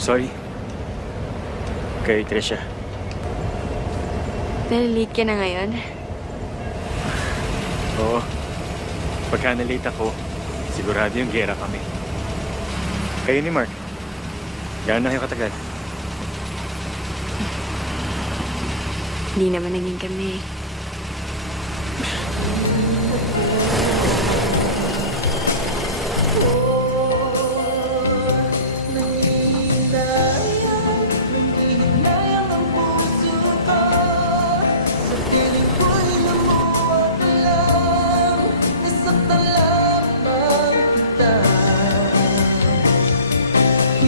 Sorry. Kay Tricia. Nalilate ka na ngayon? Oo. Pagka nalate ako, sigurado yung gera kami. Kayo ni Mark, gaano na kayo katagal? Hindi naman naging kami.